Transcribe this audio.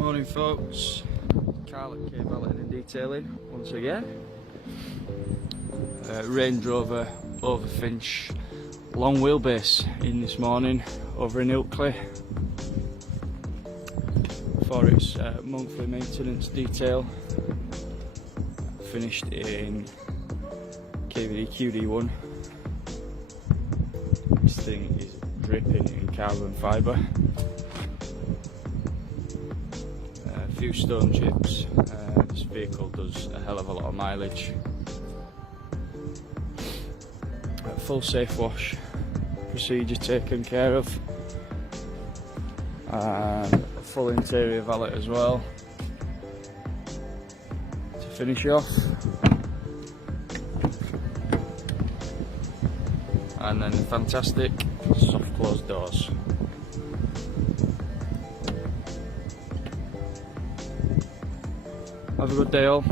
Morning folks, Carl at KA Valeting Detailing once again. Range Rover Overfinch long wheelbase in this morning over in Ilkley for its monthly maintenance detail, finished in KAVD QD1. This thing is dripping in carbon fibre. A few stone chips. This vehicle does a hell of a lot of mileage. Full safe wash procedure taken care of. Full interior valet as well to finish off. And then fantastic soft closed doors. Have a good day all.